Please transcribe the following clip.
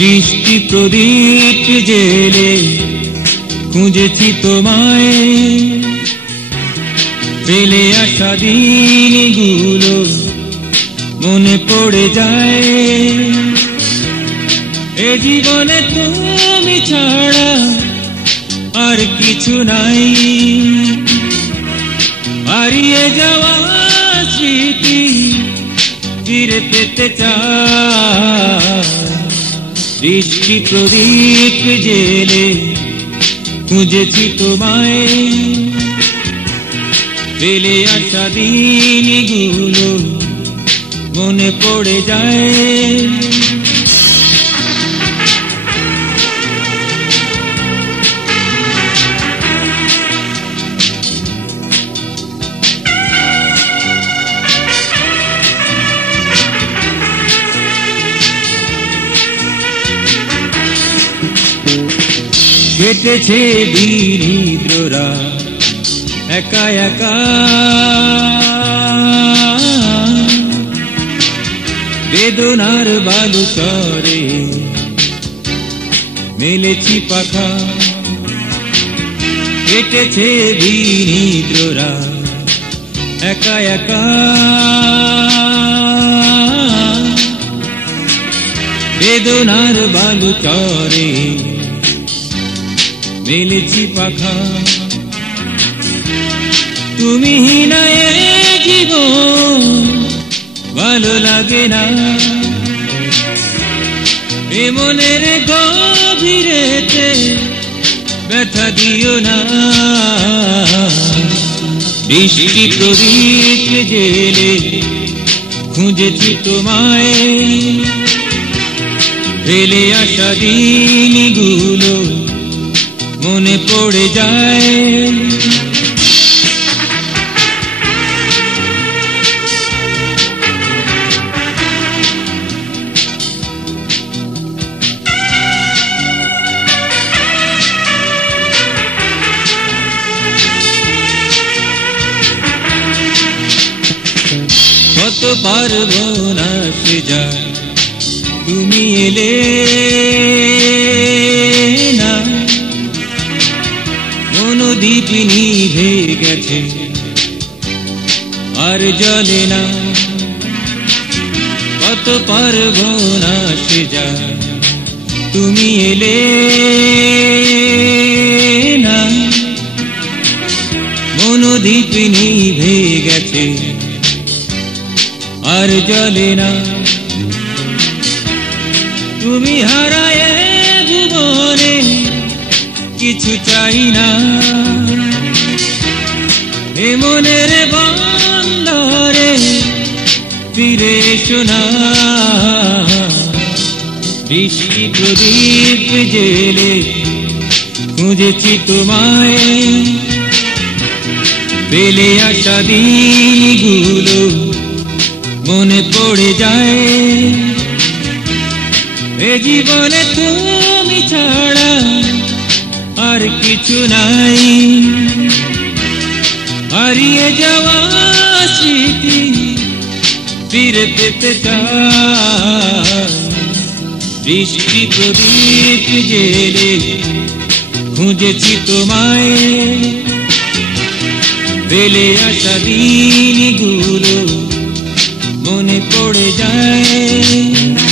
দৃষ্টি প্রদীপ জেলে খুঁজেছি তোমায়, ফেলে আসা দিনগুলো মনে পড়ে যায়। এ জীবনে তুমি ছাড়া আর কিছু নাই, হারিয়ে যাওয়া স্মৃতি ফিরে পেতে চাই। দৃষ্টি প্রদীপ জেলে খুঁজেছি তোমায়, ফেলে আসা দিনগুলো মনে পড়ে যায়। কেটেছে দরিদ্ররা একা একা, বেদনার বালুচরে মেলেছি পাখা। কেটেছে দরিদ্ররা একা একা, বেদনার বালুচরে মেলেছি পাখা। তুমি না এ জীবন ভালো লাগে না, এ মনের গভীরেতে ব্যথা দিও না। দৃষ্টি প্রদীপ জেলে খুঁজেছি তোমায়, ফেলে আসা দিনগুলো মনে পড়ে যায়। কত পারবো না সে যায়, তুমি এলে না। মনোদীপ নিভে গেছে আর জ্বলে না, কত পারবো না সে যায়, তুমি এলে না। মনোদীপ নিভে গেছে আর জ্বলে না। তুমি হারায় ভুবনে কিছু চাই না, এ মনের বন্দরে ফিরে এসো না। দৃষ্টি প্রদীপ জেলে খুঁজেছি তোমায়, ফেলে আসা দিনগুলো মনে পড়ে যায়। এ জীবনে তুমি ছাড়া আর কিছু নাই, হারিয়ে যাওয়া স্মৃতি ফিরে পেতে চাই। দৃষ্টি প্রদীপ জেলে খুঁজেছি তোমায়, ফেলে আসা দিনগুলো মনে পড়ে যায়।